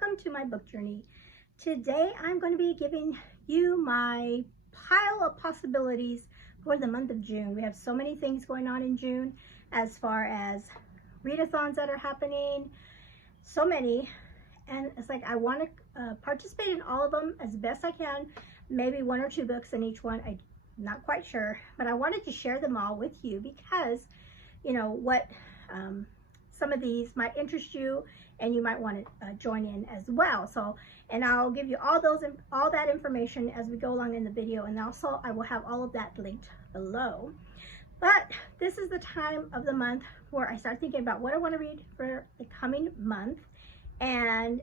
welcome to my book journey. Today I'm going to be giving you my pile of possibilities for the month of June. We have so many things going on in June as far as readathons that are happening, so many, and it's like I want to participate in all of them as best I can, maybe one or two books in each one. I'm not quite sure, but I wanted to share them all with you because you know what, some of these might interest you and you might want to join in as well. So, and I'll give you all that information as we go along in the video, and also I will have all of that linked below. But this is the time of the month where I start thinking about what I want to read for the coming month, and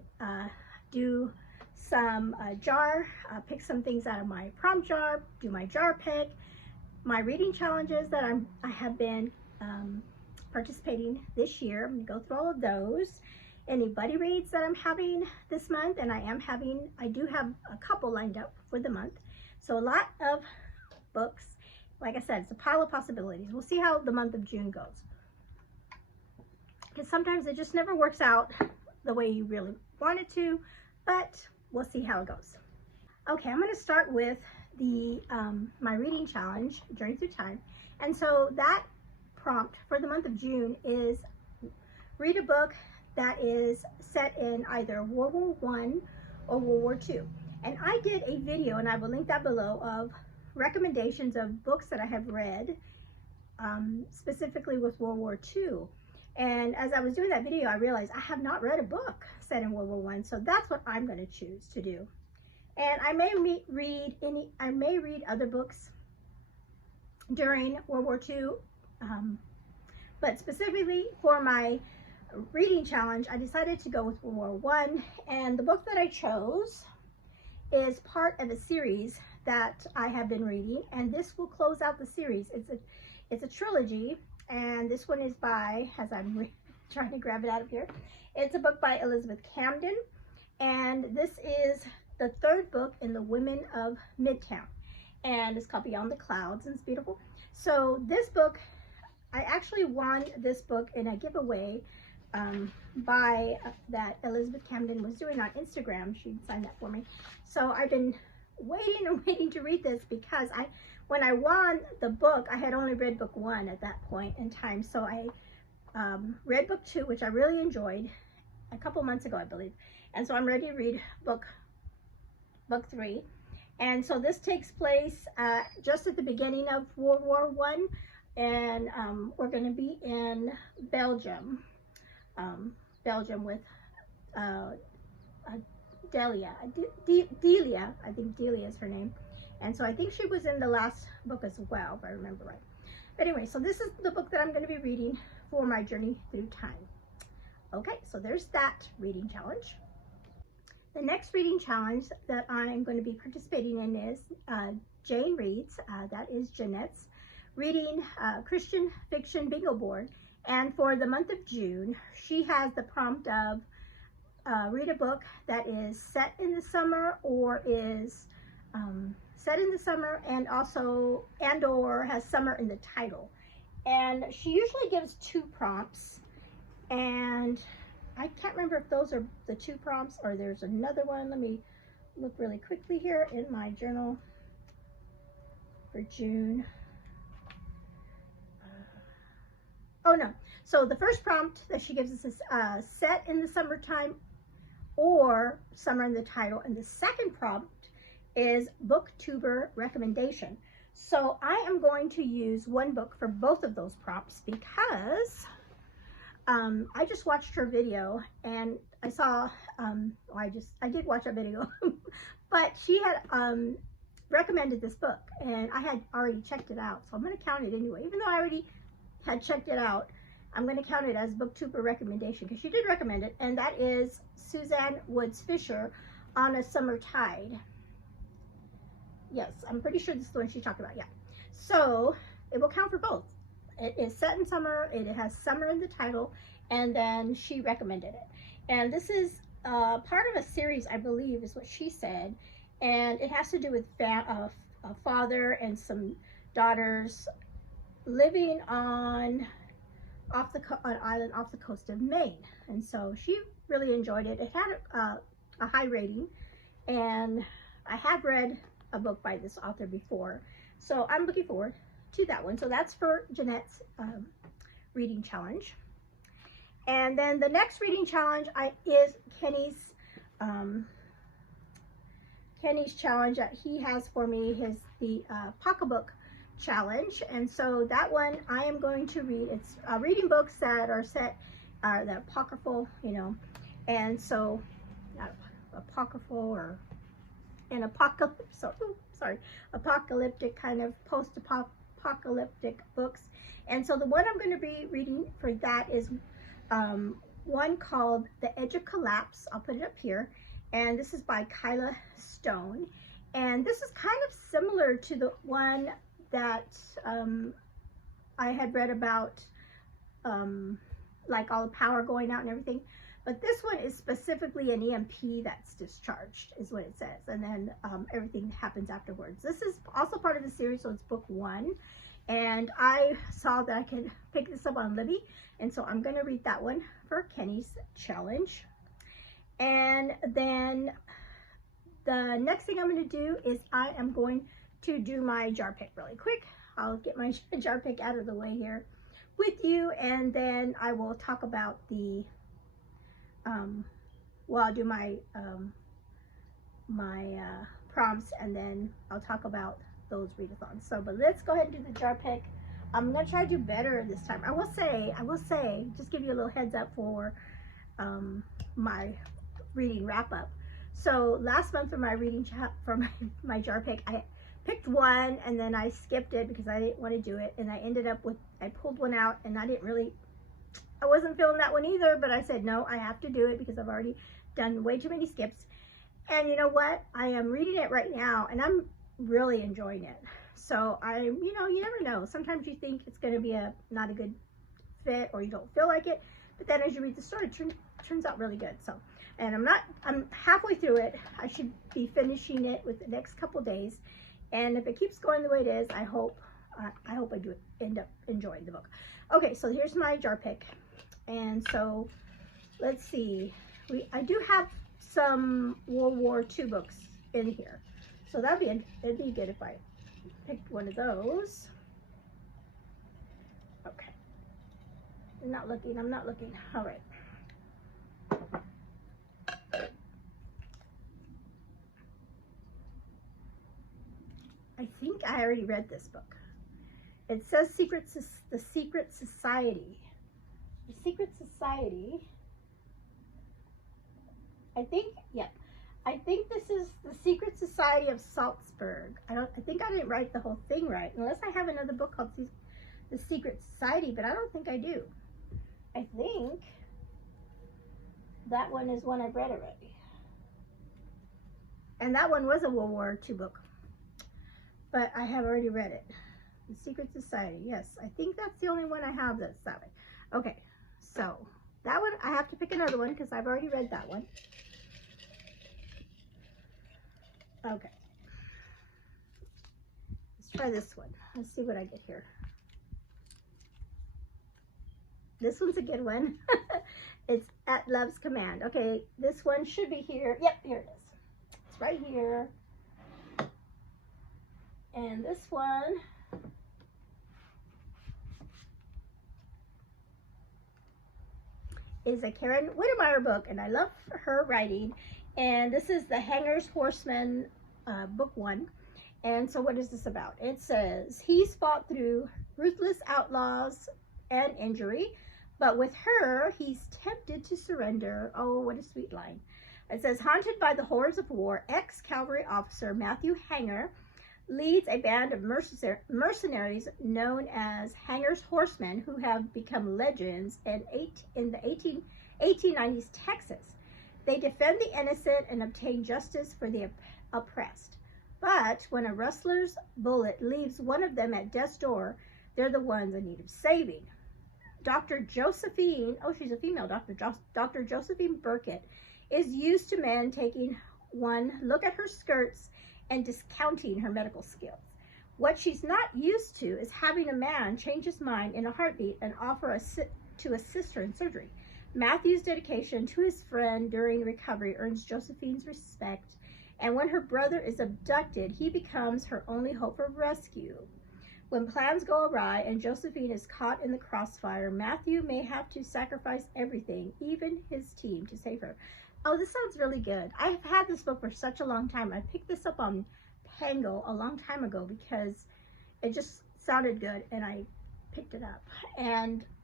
do some pick some things out of my prompt jar, do my jar pick, my reading challenges that I have been participating this year. I'm gonna go through all of those. Any buddy reads that I'm having this month, and I do have a couple lined up for the month. So a lot of books. Like I said, it's a pile of possibilities. We'll see how the month of June goes, because sometimes it just never works out the way you really want it to, but we'll see how it goes. Okay, I'm going to start with the my reading challenge, Journey Through Time. And so that prompt for the month of June is read a book that is set in either World War I or World War II. And I did a video, and I will link that below, of recommendations of books that I have read, specifically with World War II. And as I was doing that video, I realized I have not read a book set in World War I, so that's what I'm going to choose to do. And I may read other books during World War II, but specifically for my reading challenge, I decided to go with World War I, and the book that I chose is part of a series that I have been reading, and this will close out the series. It's a trilogy, and this one is by, as I'm trying to grab it out of here, it's a book by Elizabeth Camden, and this is the third book in the Women of Midtown, and it's called Beyond the Clouds, and it's beautiful. So this book, I actually won this book in a giveaway that Elizabeth Camden was doing on Instagram. She signed that for me. So I've been waiting and waiting to read this, because when I won the book, I had only read book 1 at that point in time. So I read book 2, which I really enjoyed, a couple months ago, I believe. And so I'm ready to read book 3. And so this takes place just at the beginning of World War I, and we're going to be in Belgium. With Delia, I think Delia is her name. And so I think she was in the last book as well, if I remember right. But anyway, so this is the book that I'm going to be reading for my Journey Through Time. Okay, so there's that reading challenge. The next reading challenge that I'm going to be participating in is Jane Reads, that is Jeanette's reading Christian fiction bingo board. And for the month of June, she has the prompt of read a book that is set in the summer, or is set in the summer and or has summer in the title. And she usually gives 2 prompts, and I can't remember if those are the 2 prompts or there's another one. Let me look really quickly here in my journal for June. Oh no, so the first prompt that she gives us is set in the summertime or summer in the title, and the second prompt is booktuber recommendation. So I am going to use one book for both of those prompts, because I just watched her video, and I saw, I did watch a video, but she had recommended this book, and I had already checked it out, so I'm going to count it anyway, even though I already had checked it out. I'm going to count it as booktuber recommendation, because she did recommend it, and that is Suzanne Woods Fisher, On a Summer Tide. Yes, I'm pretty sure this is the one she talked about. Yeah, so it will count for both. It is set in summer, it has summer in the title, and then she recommended it. And this is part of a series, I believe, is what she said, and it has to do with a father and some daughters living on an island off the coast of Maine. And so she really enjoyed it. It had a high rating, and I have read a book by this author before, so I'm looking forward to that one. So that's for Jeanette's reading challenge. And then the next reading challenge is Kenny's challenge that he has for me, the pocketbook challenge. And so that one I am going to read. It's reading books that are set, the apocryphal, you know, and so not apocryphal or an apocalypse, apocalyptic kind of post-apocalyptic books. And so the one I'm going to be reading for that is one called The Edge of Collapse. I'll put it up here. And this is by Kyla Stone. And this is kind of similar to the one that I had read about, like all the power going out and everything. But this one is specifically an EMP that's discharged, is what it says. And then everything happens afterwards. This is also part of the series, so it's book 1. And I saw that I could pick this up on Libby. And so I'm going to read that one for Kenny's challenge. And then the next thing I'm going to do is I am going to do my jar pick really quick. I'll get my jar pick out of the way here with you, and then I will talk about the well, I'll do my prompts, and then I'll talk about those readathons. So, but let's go ahead and do the jar pick. I'm gonna try to do better this time. I will say, just give you a little heads up for my reading wrap up. So last month for my reading my jar pick, I picked one and then I skipped it because I didn't want to do it, and I ended up with, I pulled one out and I wasn't feeling that one either, but I said no, I have to do it because I've already done way too many skips. And you know what, I am reading it right now and I'm really enjoying it. So you know, you never know, sometimes you think it's going to be not a good fit, or you don't feel like it, but then as you read the story, it turns out really good. So, and I'm halfway through it. I should be finishing it with the next couple days, and if it keeps going the way it is, I hope I do end up enjoying the book. Okay, so here's my jar pick, and so let's see. I do have some World War II books in here, so it'd be good if I picked one of those. Okay, I'm not looking. All right. I think I already read this book. It says The Secret Society. The Secret Society. I think this is The Secret Society of Salzburg. I think I didn't write the whole thing right, unless I have another book called The Secret Society, but I don't think I do. I think that one is one I've read already. And that one was a World War II book, but I have already read it. The Secret Society, yes. I think that's the only one I have that's that way. Okay, so that one, I have to pick another one because I've already read that one. Okay. Let's try this one. Let's see what I get here. This one's a good one. It's At Love's Command. Okay, this one should be here. Yep, here it is. It's right here. And this one is a Karen Whittemire book, and I love her writing. And this is the Hanger's Horseman, book 1. And so what is this about? It says, he's fought through ruthless outlaws and injury, but with her, he's tempted to surrender. Oh, what a sweet line. It says, haunted by the horrors of war, ex-cavalry officer Matthew Hanger leads a band of mercenaries known as Hanger's Horsemen, who have become legends in the 1890s Texas. They defend the innocent and obtain justice for the oppressed. But when a rustler's bullet leaves one of them at death's door, they're the ones in need of saving. Dr. Josephine, oh, she's a female doctor, Dr. Josephine Burkett, is used to men taking one look at her skirts and discounting her medical skills. What she's not used to is having a man change his mind in a heartbeat and offer to assist her in surgery. Matthew's dedication to his friend during recovery earns Josephine's respect, and when her brother is abducted, he becomes her only hope for rescue. When plans go awry and Josephine is caught in the crossfire, Matthew may have to sacrifice everything, even his team, to save her. Oh, this sounds really good. I've had this book for such a long time. I picked this up on Pango a long time ago because it just sounded good, and I picked it up.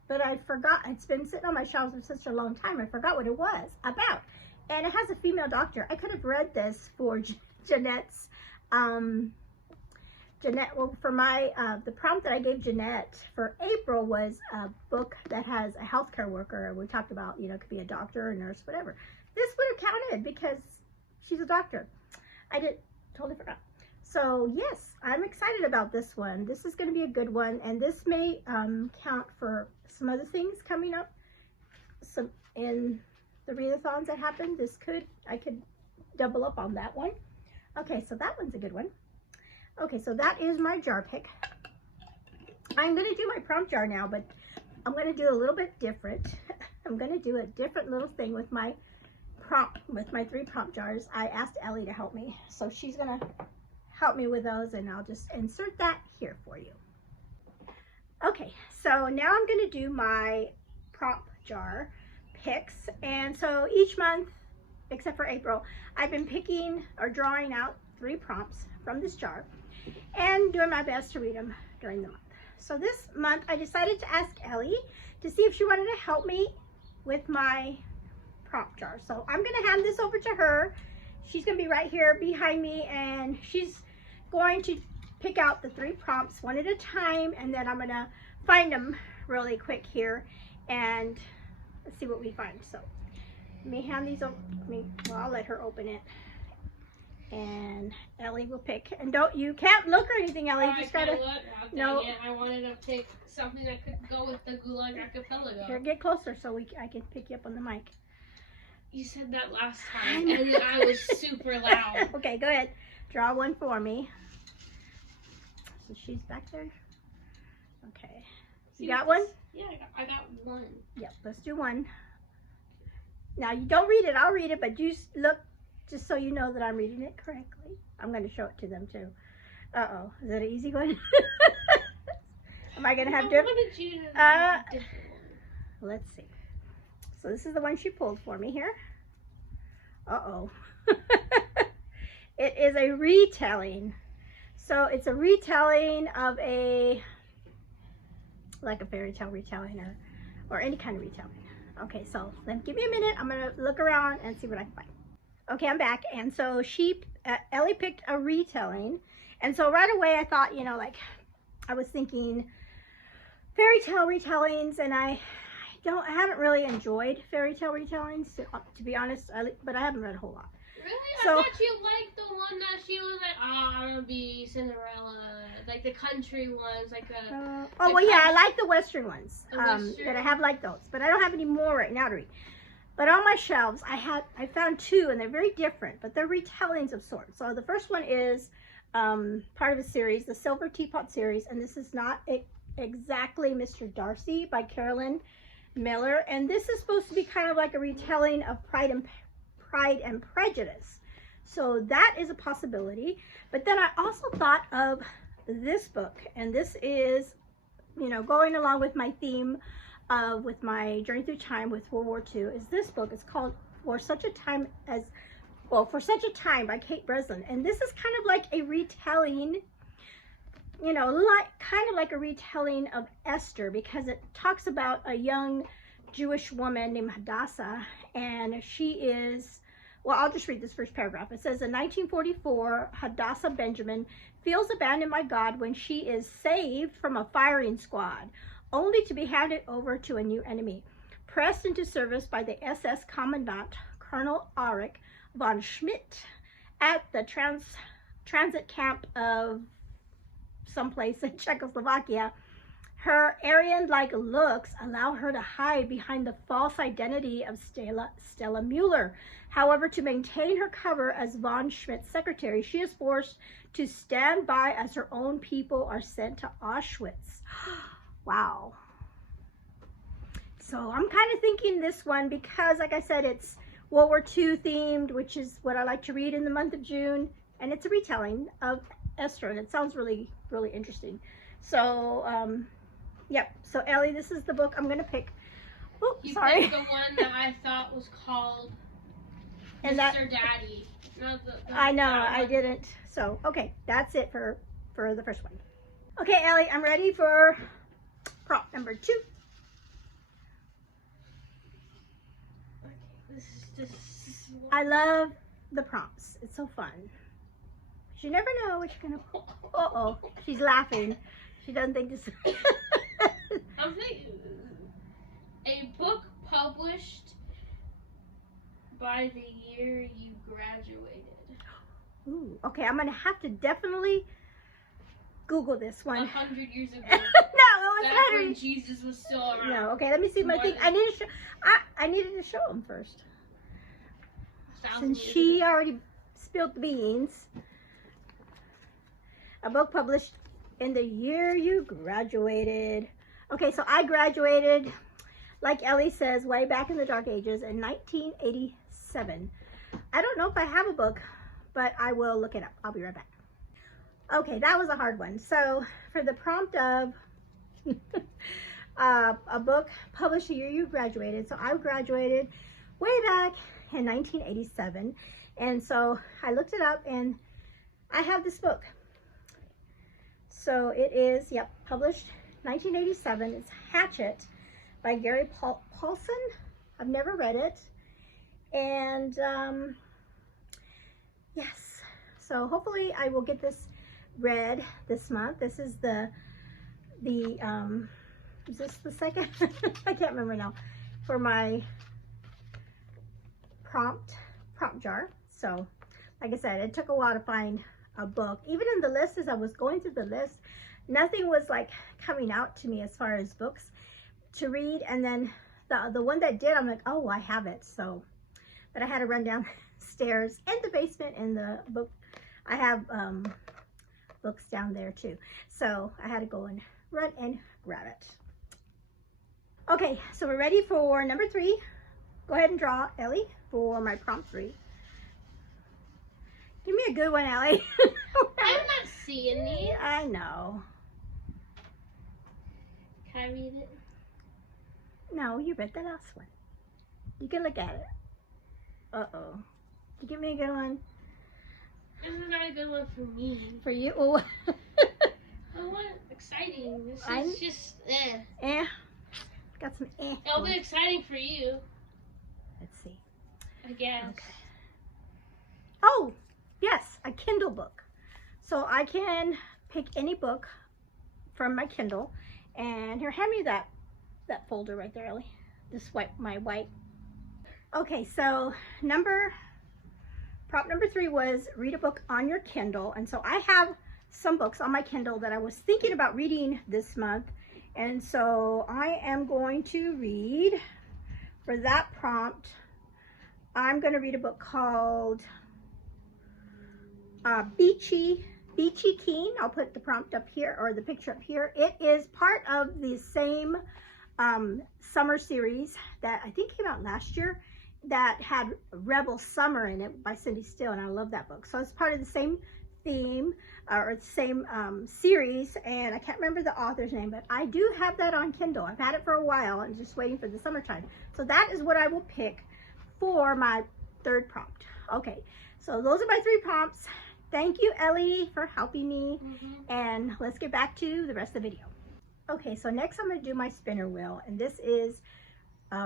But I forgot. It's been sitting on my shelves for such a long time. I forgot what it was about. And it has a female doctor. I could have read this for Jeanette's. Well, for my the prompt that I gave Jeanette for April was a book that has a healthcare worker. We talked about, you know, it could be a doctor, a nurse, whatever. This would have counted because she's a doctor. I totally forgot. So yes, I'm excited about this one. This is going to be a good one, and this may count for some other things coming up. Some in the readathons that happened. I could double up on that one. Okay, so that one's a good one. Okay, so that is my jar pick. I'm going to do my prompt jar now, but I'm going to do a little bit different. I'm going to do a different little thing with my with my 3 prompt jars. I asked Ellie to help me, so she's going to help me with those, and I'll just insert that here for you. Okay, so now I'm going to do my prompt jar picks, and so each month, except for April, I've been picking or drawing out 3 prompts from this jar and doing my best to read them during the month. So this month I decided to ask Ellie to see if she wanted to help me with my prompt jar. So I'm going to hand this over to her. She's going to be right here behind me, and she's going to pick out the 3 prompts one at a time, and then I'm going to find them really quick here and let's see what we find. So let me hand these over. Well, I'll let her open it, and Ellie will pick. And you can't look or anything, Ellie. You just gotta. No. I wanted to pick something that could go with the Gulag Archipelago. Here, get closer so I can pick you up on the mic. You said that last time, and I was super loud. Okay, go ahead. Draw one for me. So she's back there. Okay. You got one? Yeah, I got one. Yep, let's do one. Now, you don't read it. I'll read it, but you look just so you know that I'm reading it correctly. I'm going to show it to them, too. Uh-oh. Is that an easy one? Am I going to have different? Let's see. So this is the one she pulled for me here. Uh-oh. It is a retelling. So it's a retelling of like a fairy tale retelling or any kind of retelling. Okay, so then give me a minute. I'm gonna look around and see what I can find. Okay, I'm back, and so Ellie picked a retelling, and so right away I thought, you know, like I was thinking fairy tale retellings, and I haven't really enjoyed fairy tale retellings to be honest, but I haven't read a whole lot. Really? So, I thought you liked the one that she was like, I'm gonna be Cinderella, like the country ones, like I like the Western ones. That I have liked those, but I don't have any more right now to read. But on my shelves, I found 2, and they're very different, but they're retellings of sorts. So the first one is part of a series, the Silver Teapot series, and this is not exactly Mr. Darcy by Carolyn Miller, and this is supposed to be kind of like a retelling of Pride and Prejudice. So that is a possibility. But then I also thought of this book, and this is, you know, going along with my theme of with my journey through time with World War II, is this book. It's called For Such a Time by Kate Breslin, and this is kind of like a retelling, you know, kind of like a retelling of Esther, because it talks about a young Jewish woman named Hadassah, and she is, well, I'll just read this first paragraph. It says, in 1944, Hadassah Benjamin feels abandoned by God when she is saved from a firing squad, only to be handed over to a new enemy. Pressed into service by the SS Commandant, Colonel Arik von Schmidt, at the transit camp of someplace in Czechoslovakia, her Aryan-like looks allow her to hide behind the false identity of Stella Mueller. However, to maintain her cover as von Schmidt's secretary, she is forced to stand by as her own people are sent to Auschwitz. Wow. So I'm kind of thinking this one because, like I said, it's World War II themed, which is what I like to read in the month of June. And it's a retelling of Esther, and it sounds really, really interesting. So, yep. So, Ellie, this is the book I'm going to pick. Oh, sorry. You picked the one that I thought was called and Mr. Daddy. Not I know, I didn't. So, okay, that's it for the first one. Okay, Ellie, I'm ready for prompt number 2. Okay, this is just... I love the prompts. It's so fun. You never know what you're gonna. Uh-oh, she's laughing. She doesn't think this. I'm thinking a book published by the year you graduated. Ooh, okay, I'm gonna have to definitely Google this one. 100 years ago. No, it was Back 100. when Jesus was still around. No, okay, let me see my thing. I need to show. I needed to show him first. Since she already spilled the beans. A book published in the year you graduated. Okay, so I graduated, like Ellie says, way back in the dark ages in 1987. I don't know if I have a book, but I will look it up. I'll be right back. Okay, that was a hard one. So for the prompt of a book published the year you graduated. So I graduated way back in 1987. And so I looked it up and I have this book. So it is, yep, published 1987. It's Hatchet by Gary Paulson. I've never read it. And yes, so hopefully I will get this read this month. This is the is this the second? I can't remember now. For my prompt jar. So like I said, it took a while to find a book. Even in the list, as I was going through the list, nothing was like coming out to me as far as books to read. And then the one that did, I'm like, oh, I have it. So, but I had to run downstairs in the basement in the book. I have books down there too. So I had to go and run and grab it. Okay, so we're ready for number 3. Go ahead and draw, Ellie, for my prompt 3. Give me a good one, Ellie. I'm not seeing these. I know. Can I read it? No, you read the last one. You can look at it. Uh-oh. You give me a good one. This is not a good one for me. For you? Oh. I want exciting. This is just eh. Eh. Got some eh. It'll be exciting for you. Let's see. I guess. Okay. Oh, yes, a Kindle book. So I can pick any book from my Kindle. And here, hand me that folder right there, Ellie. This my white. Okay, so prompt number 3 was read a book on your Kindle. And so I have some books on my Kindle that I was thinking about reading this month. And so I am going to read, for that prompt, I'm going to read a book called Beachy Keen. I'll put the prompt up here, or the picture up here. It is part of the same summer series that I think came out last year that had Rebel Summer in it by Cindy Steele, and I love that book. So it's part of the same theme or the same series, and I can't remember the author's name, but I do have that on Kindle. I've had it for a while and just waiting for the summertime. So that is what I will pick for my 3rd prompt. Okay, so those are my 3 prompts. Thank you, Ellie, for helping me. And let's get back to the rest of the video. Okay, so next I'm going to do my spinner wheel, and this is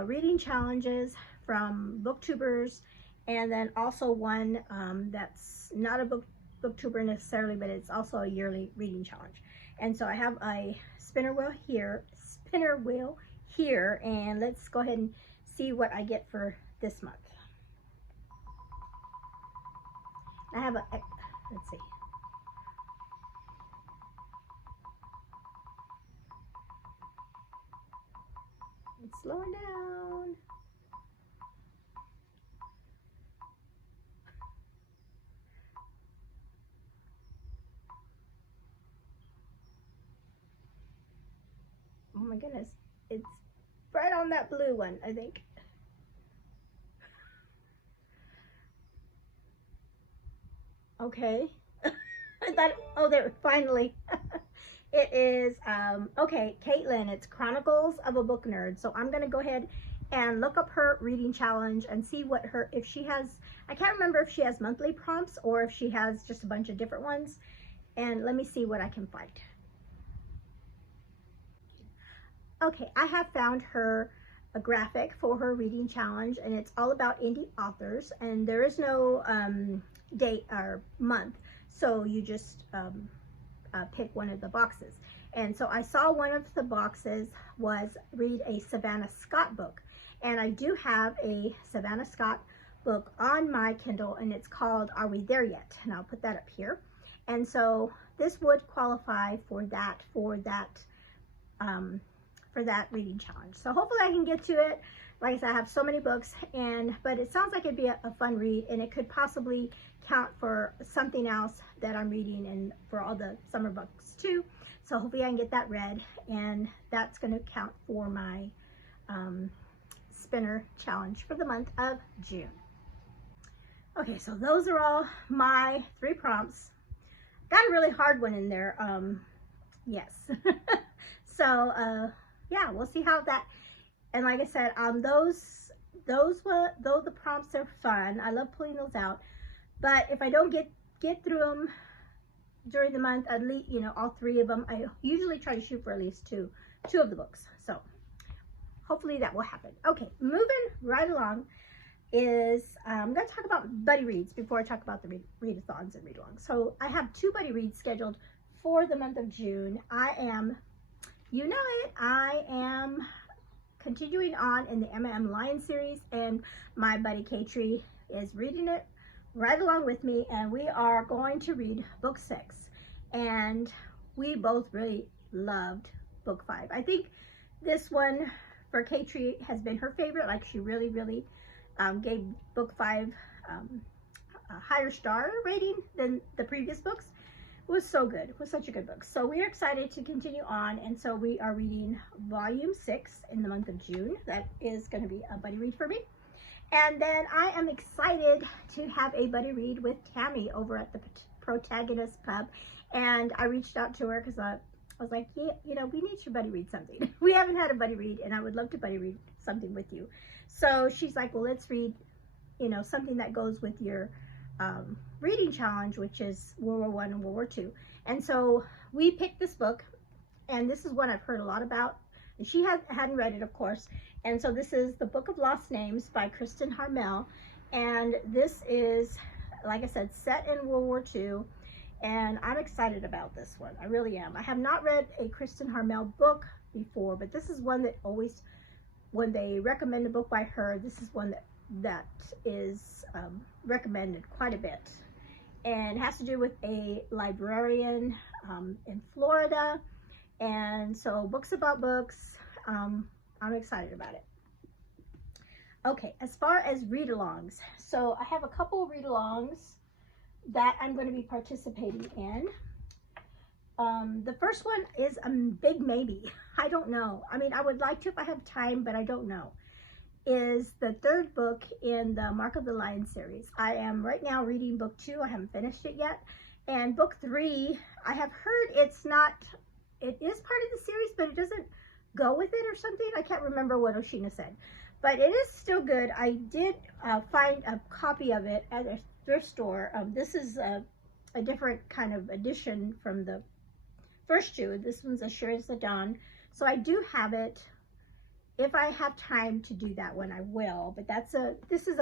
reading challenges from booktubers, and then also one that's not a booktuber necessarily, but it's also a yearly reading challenge. And so I have a spinner wheel here, and let's go ahead and see what I get for this month. I have let's see. It's slowing down. Oh my goodness, it's right on that blue one, I think. Okay. I thought, oh, there, finally. It is, okay, Caitlin, it's Chronicles of a Book Nerd. So I'm going to go ahead and look up her reading challenge and see what her, if she has, I can't remember if she has monthly prompts or if she has just a bunch of different ones. And let me see what I can find. Okay, I have found her a graphic for her reading challenge, and it's all about indie authors, and there is no date or month, so you just pick one of the boxes. And so I saw one of the boxes was read a Savannah Scott book, and I do have a Savannah Scott book on my Kindle, and it's called Are We There Yet? And I'll put that up here. And so this would qualify for that reading challenge. So hopefully I can get to it. Like I said, I have so many books, but it sounds like it'd be a fun read, and it could possibly count for something else that I'm reading and for all the summer books too. So hopefully I can get that read, and that's going to count for my spinner challenge for the month of June. Okay, so those are all my 3 prompts. Got a really hard one in there. Yes. So yeah, we'll see how that, and like I said, those were, though the prompts are fun, I love pulling those out, but if I don't get through them during the month, at least, you know, all 3 of them, I usually try to shoot for at least two of the books. So hopefully that will happen. Okay, moving right along is I'm going to talk about buddy reads before I talk about the readathons and read-alongs. So I have 2 buddy reads scheduled for the month of June. I am, you know it, I am continuing on in the M&M Lion series, and my buddy K-Tree is reading it right along with me, and we are going to read book 6, and we both really loved book 5. I think this one for K-Tree has been her favorite. Like, she really gave book 5 a higher star rating than the previous books. It was so good. It was such a good book. So we are excited to continue on, and so we are reading volume 6 in the month of June. That is going to be a buddy read for me. And then I am excited to have a buddy read with Tammy over at the Protagonist Pub. And I reached out to her because I was like, yeah, you know, we need to buddy read something. We haven't had a buddy read, and I would love to buddy read something with you. So she's like, well, let's read, you know, something that goes with your reading challenge, which is World War I and World War II. And so we picked this book, and this is one I've heard a lot about. And she hadn't read it, of course. And so this is The Book of Lost Names by Kristen Harmel. And this is, like I said, set in World War II. And I'm excited about this one. I really am. I have not read a Kristen Harmel book before, but this is one that always, when they recommend a book by her, this is one that is recommended quite a bit. And it has to do with a librarian in Florida. And so books about books, I'm excited about it. Okay, as far as read-alongs, so I have a couple of read-alongs that I'm going to be participating in. The first one is a big maybe. I don't know. I mean, I would like to if I have time, but I don't know. Is the 3rd book in the Mark of the Lion series. I am right now reading book 2. I haven't finished it yet. And book 3, I have heard it is part of the series, but it doesn't go with it or something. I can't remember what Oshina said, but it is still good. I did find a copy of it at a thrift store. This is a different kind of edition from the first 2. This one's As Sure as the Dawn. So I do have it. If I have time to do that one, I will. But this is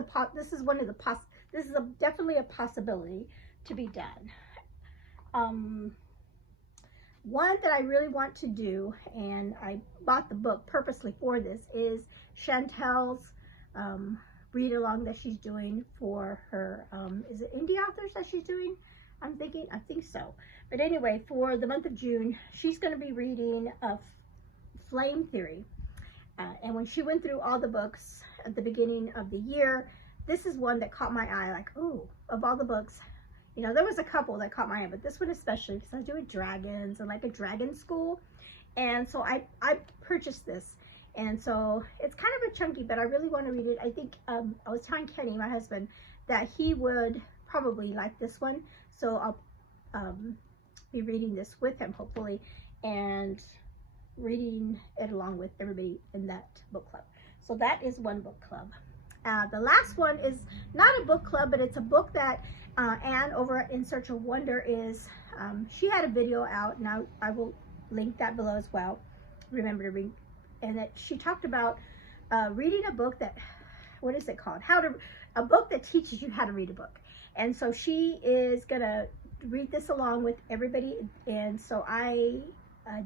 definitely a possibility to be done. One that I really want to do, and I bought the book purposely for this, is Chantel's read along that she's doing for her, is it indie authors that she's doing? I think so. But anyway, for the month of June, she's going to be reading Flame Theory. And when she went through all the books at the beginning of the year, this is one that caught my eye. Like, oh, of all the books, you know, there was a couple that caught my eye, but this one especially, because I was doing dragons and like a dragon school. And so I purchased this. And so it's kind of a chunky, but I really want to read it. I think I was telling Kenny, my husband, that he would probably like this one. So I'll be reading this with him, hopefully, and reading it along with everybody in that book club. So that is one book club. The last one is not a book club, but it's a book that Anne over at In Search of Wonder is, she had a video out, and I will link that below as well. Remember to read. And that she talked about reading a book that, what is it called? A book that teaches you how to read a book. And so she is going to read this along with everybody. And so I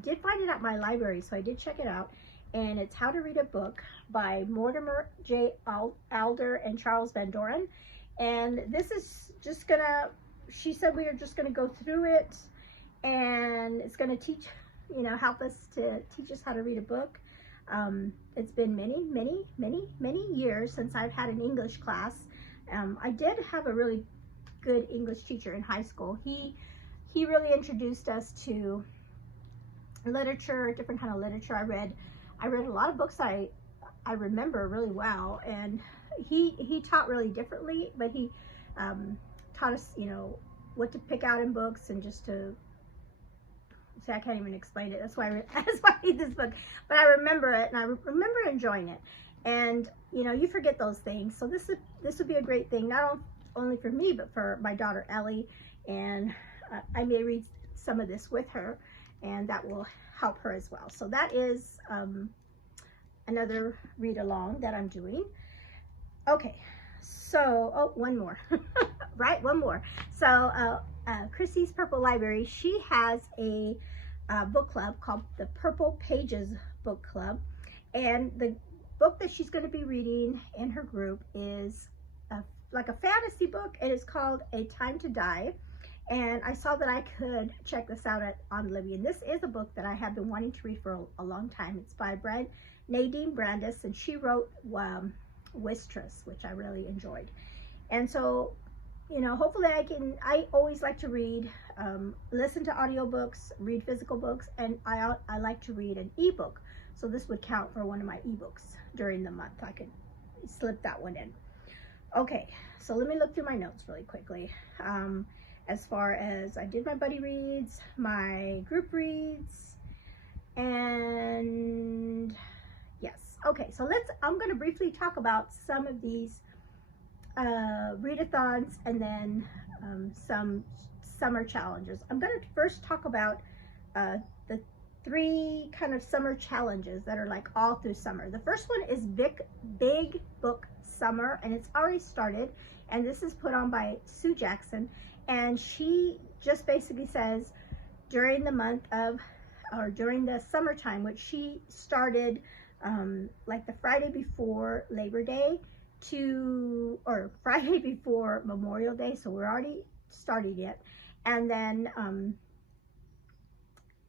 did find it at my library, so I did check it out. And it's How to Read a Book by Mortimer J. Alder and Charles Van Doren. And this is just gonna, she said we are just gonna go through it, and it's gonna teach, help us to teach us how to read a book. It's been many years since I've had an English class. I did have a really good English teacher in high school. He really introduced us to literature, different kind of literature. I read a lot of books I remember really well, and he taught really differently, but he taught us, what to pick out in books, and just to say, I can't even explain it. That's why I read this book, but I remember it, and I remember enjoying it. And you forget those things, so this would be a great thing, not only for me, but for my daughter Ellie, and I may read some of this with her, and that will help her as well. So that is another read along that I'm doing. Okay, so, oh, one more, right, one more. So Chrissy's Purple Library, she has a book club called the Purple Pages Book Club, and the book that she's going to be reading in her group is like a fantasy book, and it's called A Time to Die. And I saw that I could check this out on Libby, and this is a book that I have been wanting to read for a long time. It's by Nadine Brandis, and she wrote Wistress, which I really enjoyed. And so, hopefully I always like to read, listen to audiobooks, read physical books, and I like to read an ebook. So this would count for one of my ebooks during the month. I could slip that one in. Okay, so let me look through my notes really quickly. As far as I did my buddy reads, my group reads, and yes. Okay, so I'm going to briefly talk about some of these readathons, and then some summer challenges. I'm going to first talk about the 3 kind of summer challenges that are like all through summer. The first one is Big Book Summer, and it's already started, and this is put on by Sue Jackson. And she just basically says during the month of, or during the summertime, which she started like the Friday before Labor Day or Friday before Memorial Day, so we're already started yet, and then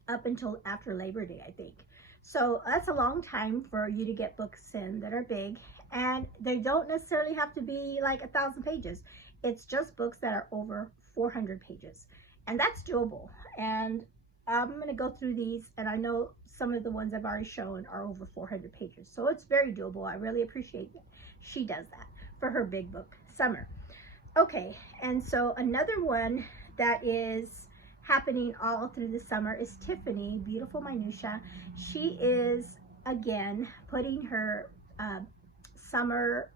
up until after Labor Day, I think. So that's a long time for you to get books in that are big, and they don't necessarily have to be like 1,000 pages. It's just books that are over 400 pages, and that's doable. And I'm going to go through these, and I know some of the ones I've already shown are over 400 pages, so it's very doable. I really appreciate that she does that for her Big Book Summer. Okay, and so another one that is happening all through the summer is Tiffany, Beautiful Minutia. She is again putting her summer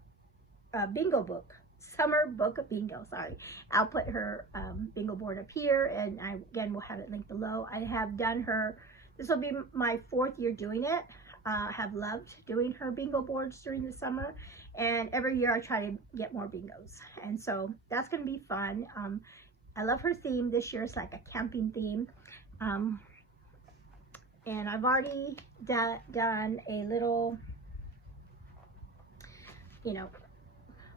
bingo book, summer book of bingo, sorry. I'll put her bingo board up here, and again we'll have it linked below. I have done her, this will be my 4th year doing it. Have loved doing her bingo boards during the summer, and every year I try to get more bingos, and so that's going to be fun. I love her theme. This year it's like a camping theme, and I've already done a little,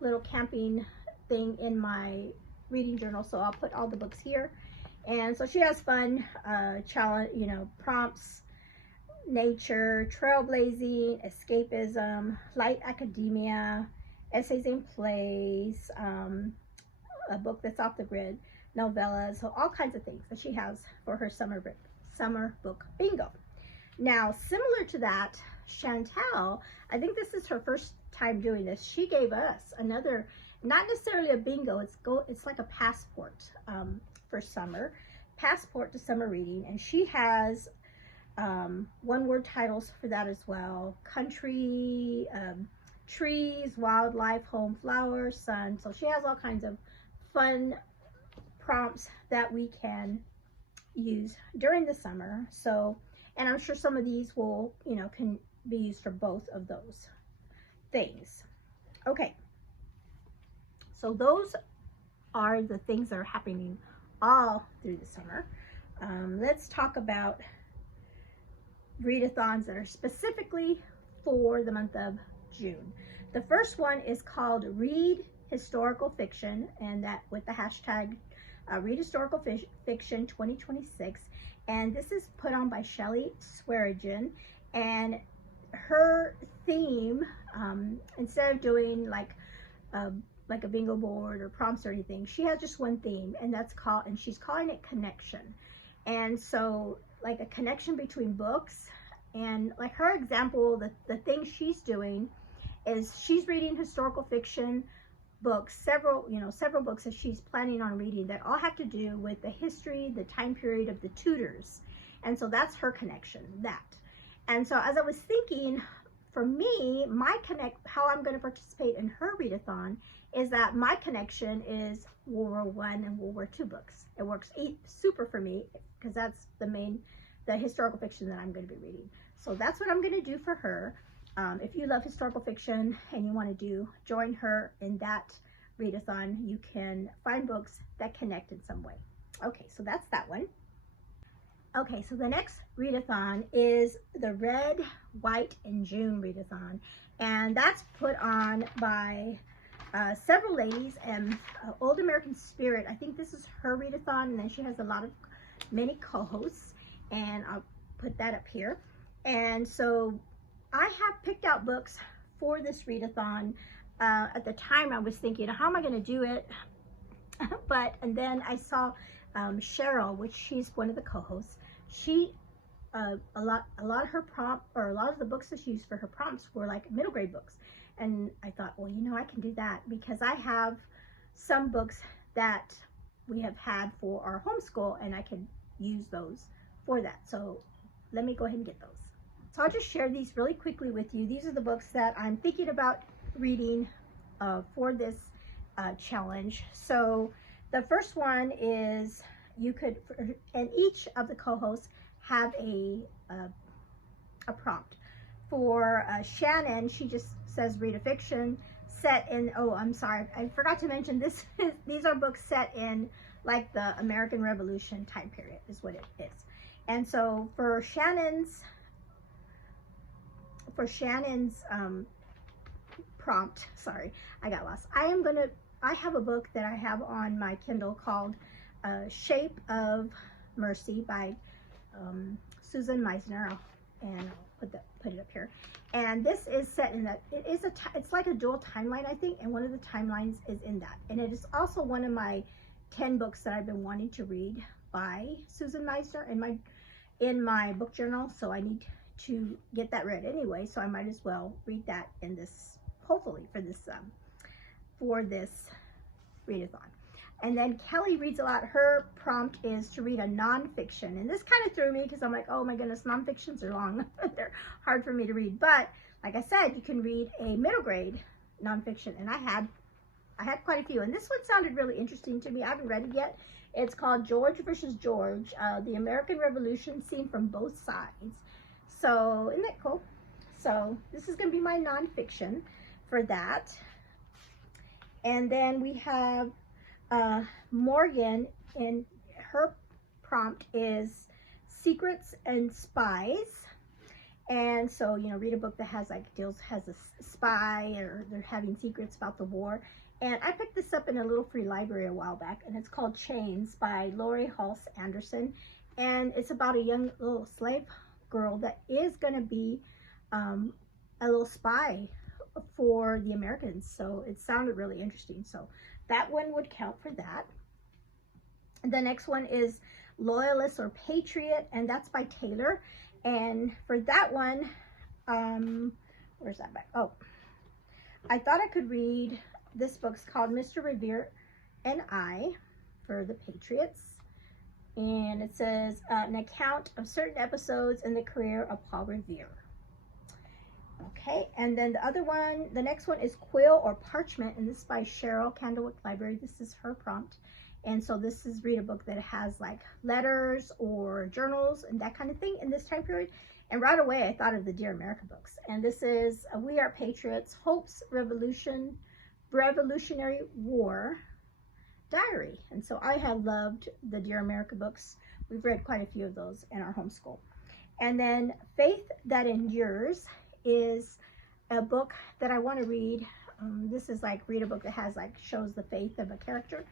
little camping thing in my reading journal, so I'll put all the books here. And so she has fun challenge, prompts: nature, trailblazing, escapism, light academia, essays and plays, a book that's off the grid, novellas, so all kinds of things that she has for her summer book bingo. Now, similar to that, Chantel, I think this is her first time doing this. She gave us another, not necessarily a bingo, it's like a passport for summer, passport to summer reading. And she has one word titles for that as well. Country, trees, wildlife, home, flowers, sun. So she has all kinds of fun prompts that we can use during the summer. So, and I'm sure some of these will, you know, can be used for both of those things. Okay, so those are the things that are happening all through the summer. Let's talk about readathons that are specifically for the month of June. The first one is called Read Historical Fiction, and that with the hashtag Read Historical Fiction 2026. And this is put on by Shelley Swearigan, and her theme, instead of doing like a bingo board or prompts or anything, she has just one theme, and that's called, and she's calling it connection. And so like a connection between books, and like her example, the thing she's doing is she's reading historical fiction books, several books that she's planning on reading that all have to do with the history, the time period of the Tudors. And so that's her connection, that. And so as I was thinking, for me, how I'm going to participate in her readathon is that my connection is World War I and World War II books. It works super for me because that's the historical fiction that I'm going to be reading. So that's what I'm going to do for her. If you love historical fiction and you want to join her in that readathon, you can find books that connect in some way. Okay, so that's that one. Okay, so the next readathon is the Red, White, and June readathon, and that's put on by several ladies. And Old American Spirit, I think this is her readathon, and then she has many co-hosts, and I'll put that up here. And so I have picked out books for this readathon. At the time I was thinking, how am I going to do it? And then I saw Cheryl, which she's one of the co-hosts. She a lot of her a lot of the books that she used for her prompts were like middle grade books, and I thought, well, you know, I can do that because I have some books that we have had for our homeschool, and I can use those for that. So let me go ahead and get those. So I'll just share these really quickly with you. These are the books that I'm thinking about reading for this challenge. So the first one is, and each of the co-hosts have a prompt. For Shannon, she just says read a fiction set in, oh, I'm sorry, I forgot to mention these are books set in like the American Revolution time period is what it is. And so for Shannon's prompt, sorry, I got lost. I have a book that I have on my Kindle called Shape of Mercy by Susan Meisner, and I'll put it up here. And this is set in it's like a dual timeline, I think, and one of the timelines is in that. And it is also one of my 10 books that I've been wanting to read by Susan Meisner in my book journal, so I need to get that read anyway, so I might as well read that in this, hopefully for this readathon. And then Kelly reads a lot. Her prompt is to read a nonfiction, and this kind of threw me because I'm like, oh my goodness, nonfictions are long. They're hard for me to read, but like I said, you can read a middle grade nonfiction, and I had quite a few, and this one sounded really interesting to me. I haven't read it yet. It's called George versus George, the American Revolution seen from both sides. So isn't that cool? So this is going to be my nonfiction for that. And then we have Morgan, and her prompt is Secrets and Spies. And so, you know, read a book that has a spy, or they're having secrets about the war. And I picked this up in a little free library a while back, and it's called Chains by Lori Halse Anderson. And it's about a young little slave girl that is going to be a little spy for the Americans. So it sounded really interesting. So that one would count for that. The next one is Loyalist or Patriot, and that's by Taylor. And for that one, where's that back? Oh, I thought I could read this book's called Mr. Revere and I for the Patriots. And it says an account of certain episodes in the career of Paul Revere. Okay, and then the other one, the next one is Quill or Parchment, and this is by Cheryl Candlewick Library. This is her prompt. And so this is read a book that has like letters or journals and that kind of thing in this time period. And right away I thought of the Dear America books. And this is We Are Patriots, Hope's Revolutionary War Diary. And so I have loved the Dear America books. We've read quite a few of those in our homeschool. And then Faith That Endures is a book that I want to read. This is like read a book that has like shows the faith of a character.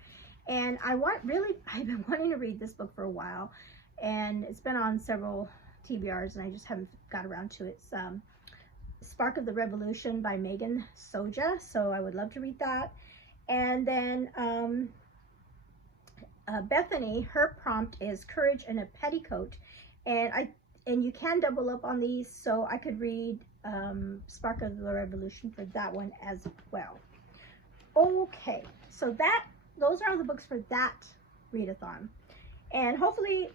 And I've been wanting to read this book for a while, and it's been on several TBRs and I just haven't got around to it. It's Spark of the Revolution by Megan Soja, so I would love to read that. And then Bethany, her prompt is Courage in a Petticoat, and you can double up on these, so I could read Spark of the Revolution for that one as well. Okay, so those are all the books for that readathon. And hopefully,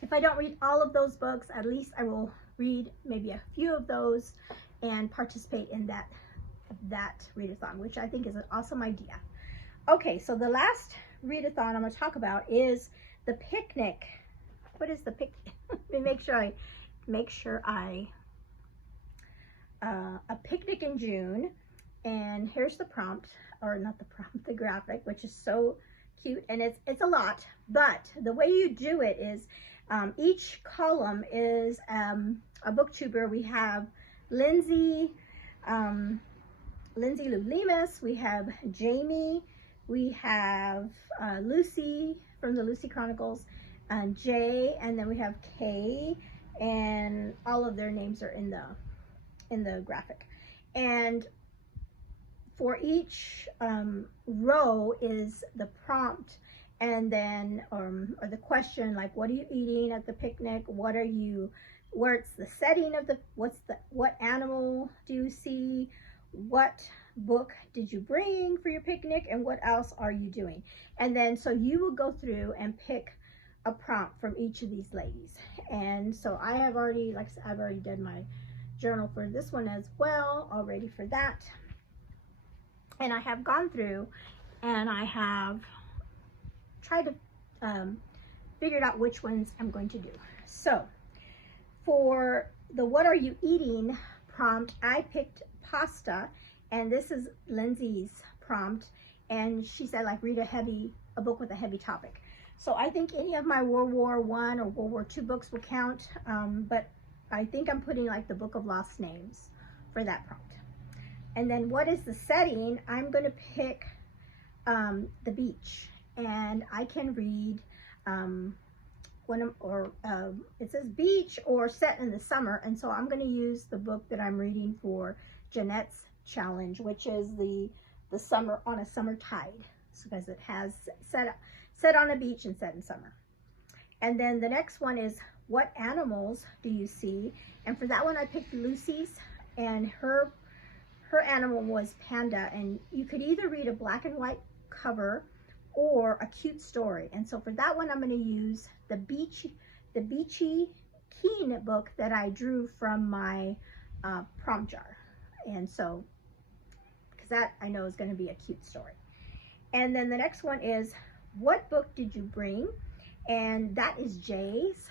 if I don't read all of those books, at least I will read maybe a few of those and participate in that readathon, which I think is an awesome idea. Okay, so the last readathon I'm going to talk about is the picnic. What is the picnic? Let me make sure I a picnic in June. And here's the prompt, or not the prompt, the graphic, which is so cute, and it's a lot. But the way you do it is each column is a booktuber. We have Lindsay Lou Lemus, we have Jamie, we have Lucy from the Lucy Chronicles, and Jay, and then we have Kay, and all of their names are in the graphic. And for each row is the prompt, and then or the question, like what are you eating at the picnic, where's the setting of what animal do you see, what book did you bring for your picnic, and what else are you doing. And then so you will go through and pick a prompt from each of these ladies. And so I have already, like I said, I've already done my journal for this one as well, all ready for that. And I have gone through and I have tried to figure out which ones I'm going to do. So for the what are you eating prompt, I picked pasta, and this is Lindsay's prompt, and she said like read a book with a heavy topic. So I think any of my World War I or World War II books will count, but I think I'm putting like the Book of Lost Names for that prompt. And then what is the setting? I'm going to pick the beach, and I can read it says beach or set in the summer, and so I'm going to use the book that I'm reading for Jeanette's challenge, which is the summer on a summer tide, because it has set on a beach and set in summer. And then the next one is what animals do you see? And for that one I picked Lucy's, and her animal was panda, and you could either read a black and white cover or a cute story. And so for that one I'm going to use the Beachy Keen book that I drew from my prompt jar, and so because that I know is going to be a cute story. And then the next one is what book did you bring? And that is Jay's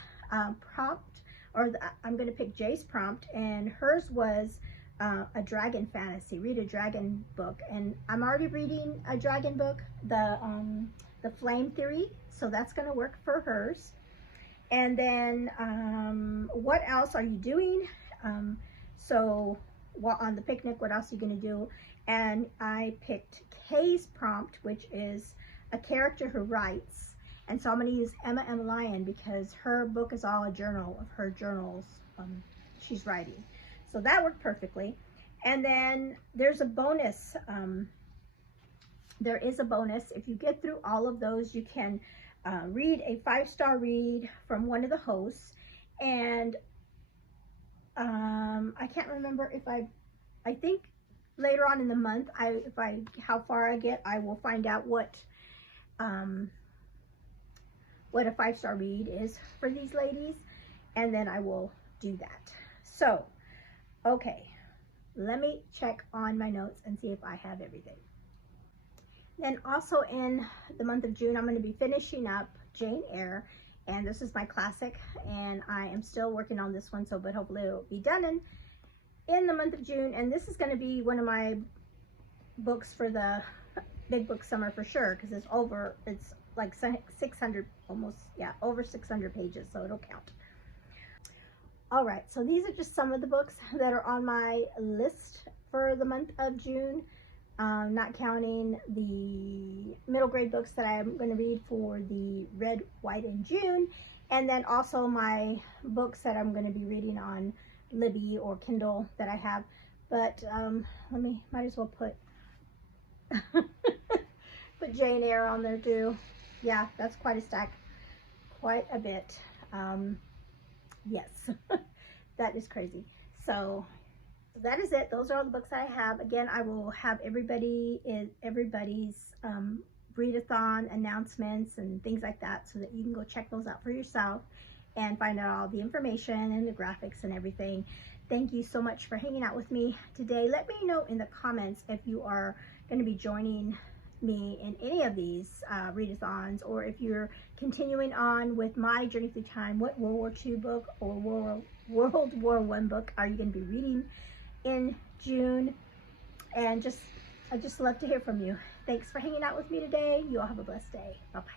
prompt, I'm going to pick Jay's prompt, and hers was a dragon fantasy, read a dragon book. And I'm already reading a dragon book, the Flame Theory, so that's going to work for hers. And then what else are you doing? So while on the picnic, what else are you going to do? And I picked Kay's prompt, which is a character who writes. And so I'm going to use Emma M. Lyon, because her book is all a journal of her journals she's writing. So that worked perfectly. And then there's a bonus. There is a bonus. If you get through all of those, you can read a 5-star read from one of the hosts. And I can't remember if I think later on in the month, how far I get, I will find out what a 5-star read is for these ladies, and then I will do that. So, okay, let me check on my notes and see if I have everything. Then also in the month of June, I'm going to be finishing up Jane Eyre, and this is my classic, and I am still working on this one, but hopefully it will be done in the month of June. And this is going to be one of my books for the big book summer for sure, because it's like 600, almost, yeah, over 600 pages, so it'll count. All right, so these are just some of the books that are on my list for the month of June, not counting the middle grade books that I'm going to read for the Red, White, and June, and then also my books that I'm going to be reading on Libby or Kindle that I have. But might as well put put Jane Eyre on there too. Yeah, that's quite a stack, quite a bit. Yes, that is crazy. So that is it. Those are all the books I have. Again, I will have everybody's readathon announcements and things like that, so that you can go check those out for yourself and find out all the information and the graphics and everything. Thank you so much for hanging out with me today. Let me know in the comments if you are going to be joining me in any of these readathons, or if you're continuing on with my Journey Through Time. What World War II book or World War I book are you going to be reading in June? And I just love to hear from you. Thanks for hanging out with me today. You all have a blessed day. Bye-bye.